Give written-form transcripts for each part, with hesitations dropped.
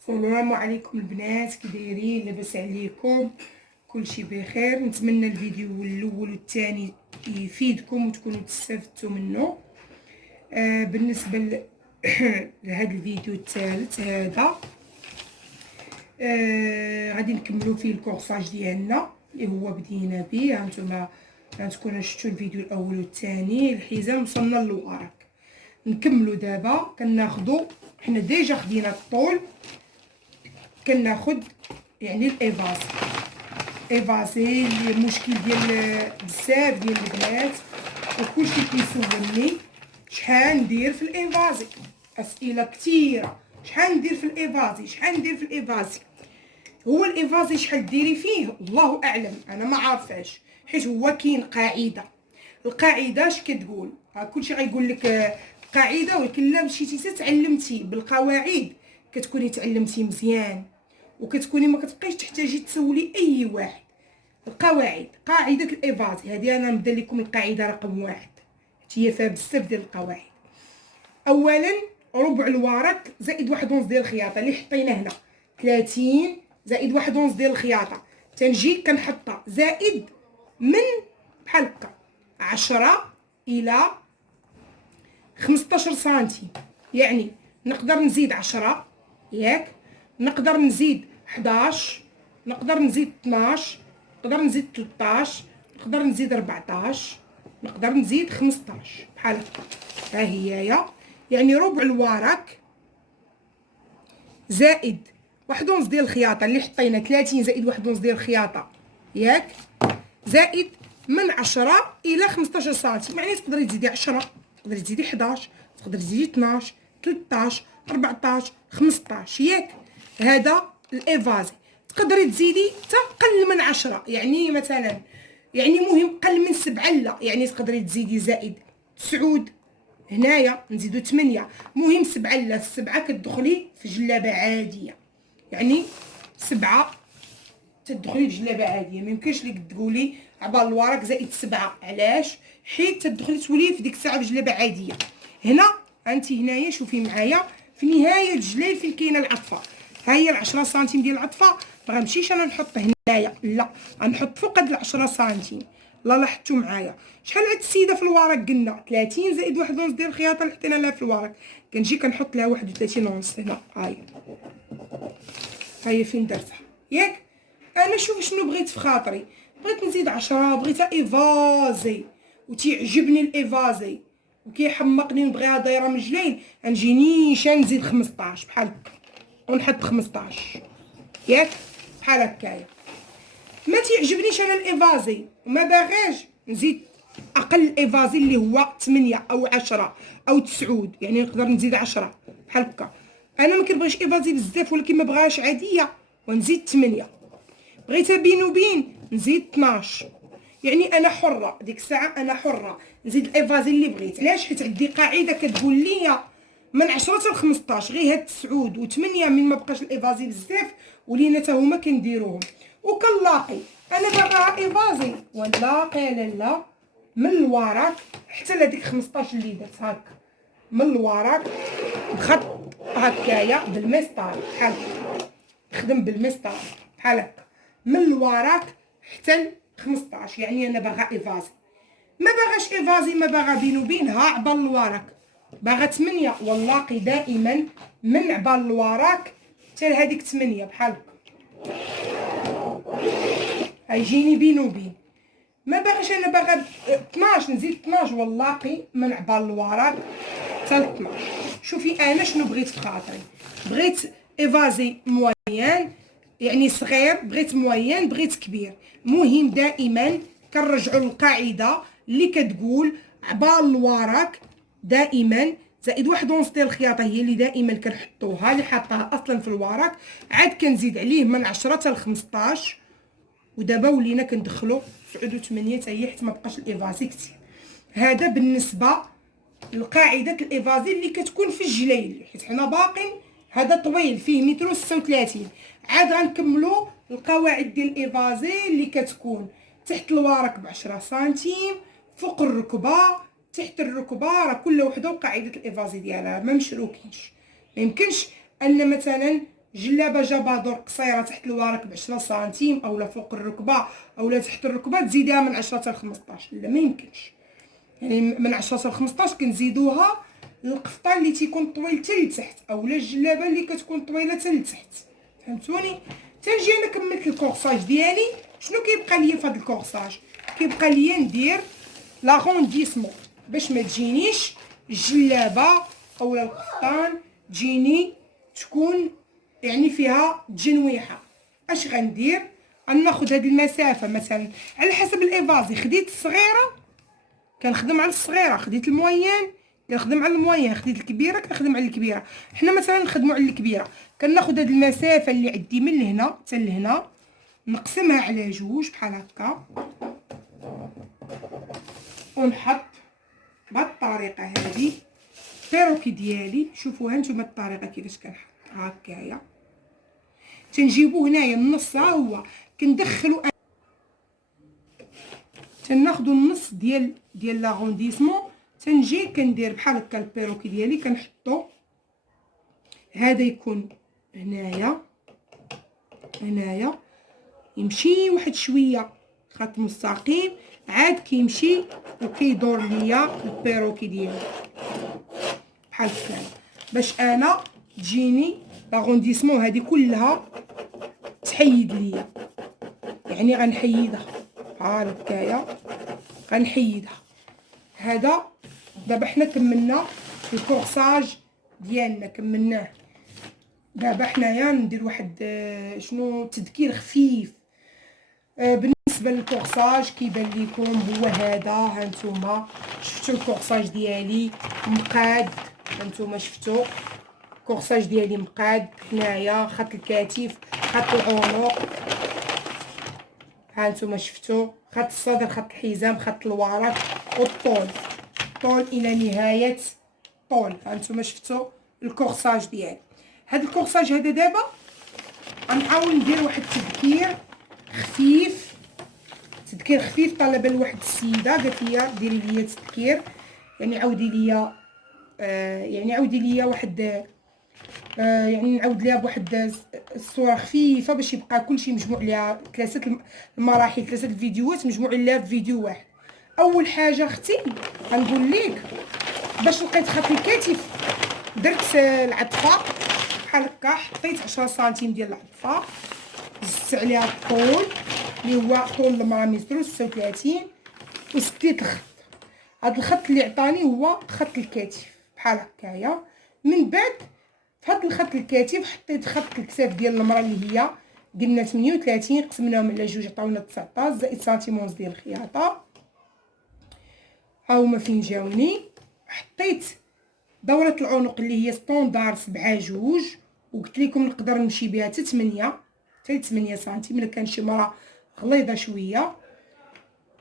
السلام عليكم البنات، كي دايرين؟ لاباس عليكم؟ كلشي بخير. نتمنى الفيديو الاول والثاني يفيدكم وتكونوا تستفدتوا منه. بالنسبه لهذا الفيديو الثالث هذا غادي نكملوا فيه الكورساج ديالنا اللي هو بدينا به. هانتوما غتكونوا شفتوا الفيديو الاول والثاني. الحزام وصلنا للورق، نكملوا دابا. كناخذوا حنا ديجا خدينا الطول، كناخد يعني الايفازي اللي المشكل ديال بزاف ديال البنات وكلشي كيسولني شحال ندير في الايفازي. اسئله كثيره، شحال ندير في الايفازي. هو الايفازي شحال ديري فيه الله اعلم، انا ما عارفاش، حيت هو كاين قاعده. القاعده اش كتقول؟ كلشي غيقول لك قاعده، ولكن لا مشيتي تعلمتي بالقواعد كتكوني تعلمتي مزيان، وكتكوني ما كتبقايش تحتاجي تسولي اي واحد. القواعد، قاعده الايفازي هذه انا نبدا لكم القاعده رقم 1، هي فيها بزاف ديال القواعد. اولا ربع الورق زائد 1 ونص ديال الخياطه اللي حطينا هنا 30 زائد 1 ونص ديال الخياطه، تنجي كنحطها زائد من بحال هكا 10 الى 15 سنتيم. يعني نقدر نزيد 10 ياك، نقدر نزيد 11، نقدر نزيد 12، نقدر نزيد 13، نقدر نزيد 14، نقدر نزيد 15 بحال هكا. ها هي يعني ربع الورق زائد 1 ونص ديال الخياطه اللي حطينا 30 زائد 1 ونص ديال الخياطه ياك، زائد من 10 الى 15 سنتيم. يعني تقدري تزيدي 10، تقدري تزيدي 11، تقدري تزيدي 12، 13، 14، 15 ياك. هذا الايفازي. تقدري تزيدي حتى قل من 10، يعني مثلا يعني مهم قل من 7 لا، يعني تقدري تزيدي زائد 9 هنايا نزيدو 8، مهم 7 لا. 7 كتدخلي في جلابه عاديه، يعني 7 تدخلي في جلابه عاديه. ما يمكنش لك تقولي عبال الورق زائد 7. علاش؟ حيت تدخلي تولي في ديك الساعه في جلابه عاديه. هنا انت هنايا شوفي معايا في نهايه الجلال فين كاينه العطفه، ها هي 10 سنتيم ديال العطفه. ما غنمشيش انا نحط هنايا، لا غنحط فوق هاد 10 سنتيم. لا لاحظتوا معايا شحال هاد السيده في الورق؟ قلنا 30 زائد 1 ونص ديال الخياطه اللي حطينا لها في الورق. كنجي كنحط لها 31 ونص هنا. هاهي فين درتها ياك. انا شوف شنو بغيت في خاطري، بغيت نزيد 10، بغيتها ايفازي وتيعجبني الايفازي وكيحمقني ونبغيها دايره من جلين. غنجي نيشان نزيد 15 بحال هكا ونحط 15 ياك بحال هكايا. ما تيعجبنيش انا الايفازي وما باغاش نزيد اقل الايفازي اللي هو 8 او 10 او 9، يعني نقدر نزيد 10 بحال هكا. انا ما كنبغيش ايفازي بزاف، ولكن ما بغاش عاديه ونزيد 8. بغيتها بين وبين نزيد 12. يعني انا حره ديك الساعه، انا حره نزيد الايفازي اللي بغيت. علاش؟ حيت عندي قاعده كتقول لي من 10 حتى ل 15. غير هاد 9 و8 من ما بقاش الايفازي بزاف ولينا حتى هما كنديروهم. وكنلاقي انا باغا ايفازي ونلاقي لالا من الورق حتى لهاديك 15 اللي درت هكا من الورق بخط هكايا بالمسطره بحال هكا، نخدم بالمسطره بحال هكا من الورق حتى ل 15. يعني انا باغا ايفازي، ما باغاش ايفازي، ما باغا بين وبين ها عبال الورق، باغا 8. والله دائما من عبال الورق حتى لهاديك 8 بحال هكا. هيجيني بين وبين. ما باغاش انا باغا 12 نزيد 12. والله من عبال الورق حتى ل 12. شوفي انا شنو بغيت في خاطري، بغيت ايفازي موين يعني صغير، بغيت موين، بغيت كبير. مهم دائما كنرجعوا للقاعده اللي كتقول عبال الورق دائما زائد 1 ونص ديال الخياطه، هي اللي دائما كنحطوها اللي حاطاها اصلا في الورق، عاد كنزيد عليه من 10 حتى ل 15. ودابا ولينا كندخلوا 9 و8 حتى هي، حيت ما بقاش الايفازي كثير. هذا بالنسبه لقاعده الايفازي اللي كتكون في الجليل، حيت حنا باقين هذا طويل فيه متر 36. عاد غنكملوا القواعد ديال الايفازي اللي كتكون تحت الورق ب 10 سنتيم، فوق الركبه، تحت الركبه. راه كل وحده وقاعده الايفازي ديالها ما مشروكينش. ما يمكنش ان مثلا جلابه جبادور قصيره تحت الورك ب10 سنتيم اولا فوق الركبه اولا تحت الركبه تزيديها من 10 حتى ل 15. لا ما يمكنش، يعني من 10 حتى ل 15 كنزيدوها القفطان اللي تيكون طويل حتى لتحت اولا الجلابه اللي كتكون طويله حتى لتحت. فهمتوني؟ تنجي انا كملت الكورساج ديالي. شنو كيبقى ليا في هذا الكورساج؟ كيبقى ليا ندير لاغونديسمون باش ما تجينيش الجلابه اولا القفطان تجيني تكون يعني فيها تجنويحه. اش غندير؟ غناخذ هذه المسافه مثلا على حسب الايفازي. خديت الصغيره كنخدم على الصغيره، خديت الموين كنخدم على الموين، خديت الكبيره كنخدم على الكبيره. حنا مثلا نخدموا على الكبيره. كناخذ هذه المسافه اللي عندي من لهنا حتى لهنا نقسمها على جوج بحال هكا ونحط بهذه الطريقه هذه البيروكي ديالي. شوفوا هانتوما الطريقه كيفاش كنحط هكايا. تنجيبو هنايا النص، ها هو كندخلو تناخدو النص ديال لاغونديسمون. تنجي كندير بحال هكا البيروكي ديالي كنحطو هذا يكون هنايا يمشي واحد شويه خط مستقيم عاد كيمشي وكيدور ليا البيروكي ديالي بحال هكا باش انا تجيني لاغونديسمون هذه كلها تحيد ليا. يعني غنحيدها بحال هكايا غنحيدها. هذا دابا حنا كملنا الكورساج ديالنا كملناه. دابا حنايا ندير واحد شنو تذكير خفيف بالنسبه للكورساج. كيبان لكم هو هذا، هانتوما شفتوا الكورساج ديالي مقاد، هانتوما شفتوا الكورساج ديالي مقاد. هنايا خط الكتف، خط العنق، هانتوما شفتوا خط الصدر، خط الحزام، خط الورق والطول، طول الى نهايه طول. هانتوما شفتوا الكورساج ديالي. هذا الكورساج هذا دابا غنحاول ندير واحد التذكير خفيف. تذكير خفيف طلبها لواحد السيده قالت لي ديري لي تذكير، يعني عاودي لي واحد يعني نعاود ليها بواحد الصوره خفيفه باش يبقى كلشي مجموع ليها 3 المراحل 3 الفيديوهات مجموعين ليها في فيديو واحد. اول حاجه اختي غنقول لك باش لقيت خط الكتف درت العطفه بحال هكا، حطيت 10 سنتيم ديال العطفه، زدت عليها الطول اللي هو طول المرا متر 36 وسديت الخط. هذا الخط اللي عطاني هو خط الكتف بحال هكايا. من بعد في هذا الخط الكتف حطيت خط الكتاف ديال المرا اللي هي قلنا 38 قسمناهم على جوج عطاونا 19 زائد سنتيمونز ديال الخياطه. ها هما فين جاوني. حطيت دوره العنق اللي هي ستوندار 7 جوج وقلت لكم نقدر نمشي بها حتى 8 سنتيم الا كان شي مرا غليظه شويه.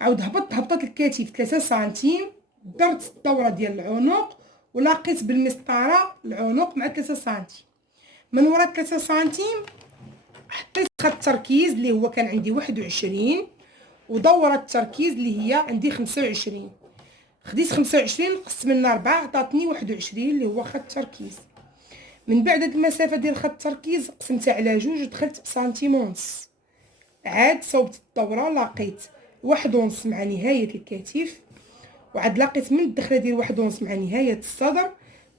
عاود هبطت الكتف 3 سنتيم، درت الدوره ديال العنق ولقيت بالمسطره العنق مع 3 سنتيم. من ورا 3 سنتيم حطيت خط التركيز اللي هو كان عندي 21 ودوره التركيز اللي هي عندي 25. خديت 25 قسم منها 4 عطاتني 21 اللي هو خط التركيز. من بعد هاد المسافه ديال خط التركيز قسمتها على جوج ودخلت بسنتيم ونص. عاد صوبت الدوره لقيت 1.5 مع نهايه الكتف، وعاد لقيت من الدخله ديال 1.5 مع نهايه الصدر.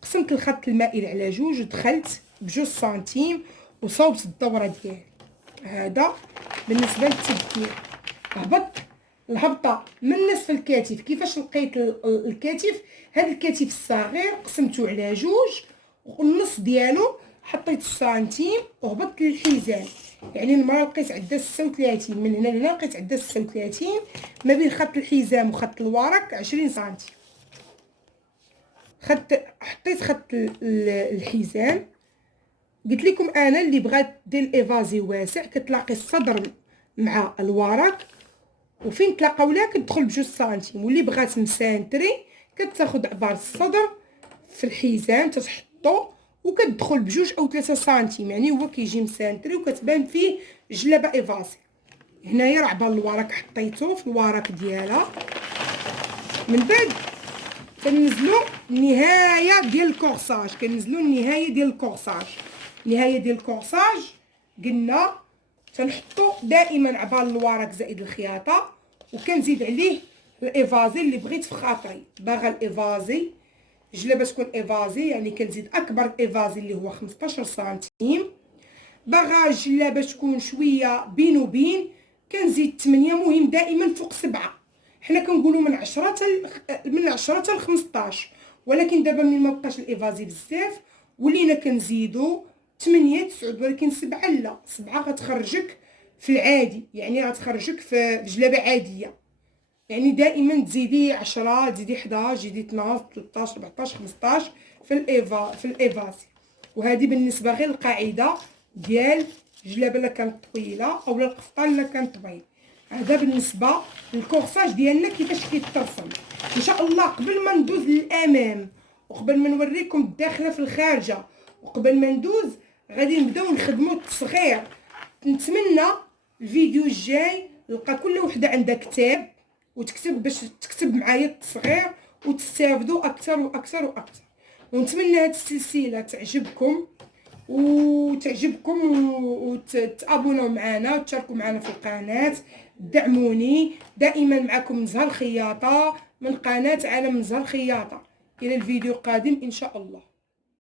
قسمت الخط المائل على جوج ودخلت ب2 سنتيم وصوبت الدوره ديالي. هذا بالنسبه للتذكير. الهبطه من نصف الكتف. كيفاش لقيت الكتف؟ هذا الكتف الصغير قسمته على جوج والنص ديالو حطيت السنتيم وهبطت للحزام. يعني المراه لقيت عندها 36 من هنا لهنا لقيت عندها 36 ما بين خط الحزام وخط الورق 20 سنتيم. حطيت خط الحزام. قلت لكم انا اللي بغات دير الايفازي واسع كتلاقي الصدر مع الورق وفين تلاقاو لا كتدخل ب2 سنتيم، واللي بغات مسانتري كتاخذ عبار الصدر في الحزام تتحطو وكتدخل ب2 أو 3 سنتيم، يعني هو كيجي مسانتري وكتبان فيه جلابه ايفازي. هنايا راه عبار الورق حطيته في الورق ديالها. من بعد كنزلو النهايه ديال الكورساج، النهايه ديال الكورساج قلنا تنحطو دائما عبال الورق زائد الخياطه، وكنزيد عليه الايفازي اللي بغيت في خاطري. باغا الايفازي جلابه تكون ايفازي، يعني كنزيد اكبر ايفازي اللي هو 15 سنتيم. باغا الجلابه تكون شويه بين وبين كنزيد 8، مهم دائما فوق 7. حنا كنقولوا من 10 حتى ل 15، ولكن دابا من ما بقاش الايفازي بزاف ولينا كنزيدو 8 9، ولكن 7 لا، 7 غتخرجك في العادي، يعني غتخرجك في جلابه عاديه. يعني دائما تزيدي 10، تزيدي 11، تزيدي 12 13 14 15 في الايفازي. وهذه بالنسبه غير القاعده ديال الجلابه الا كانت طويله او القفطان الا كان طويل. هذا بالنسبه للكورساج ديالنا كيفاش كيترسم. ان شاء الله قبل ما ندوز للامام وقبل ما نوريكم الداخله في الخارجه وقبل ما ندوز غادي نبداو نخدموا التصغير. نتمنى الفيديو الجاي نلقى كل وحده عندها كتاب وتكتب باش تكتب معايا التصغير وتستافدوا اكثر واكثر واكثر. ونتمنى هذه السلسله تعجبكم وتابونوا معنا وتشاركوا معنا في القناه. دعموني دائما، معكم نزهة الخياطه من قناه عالم نزهة الخياطه. الى الفيديو القادم ان شاء الله.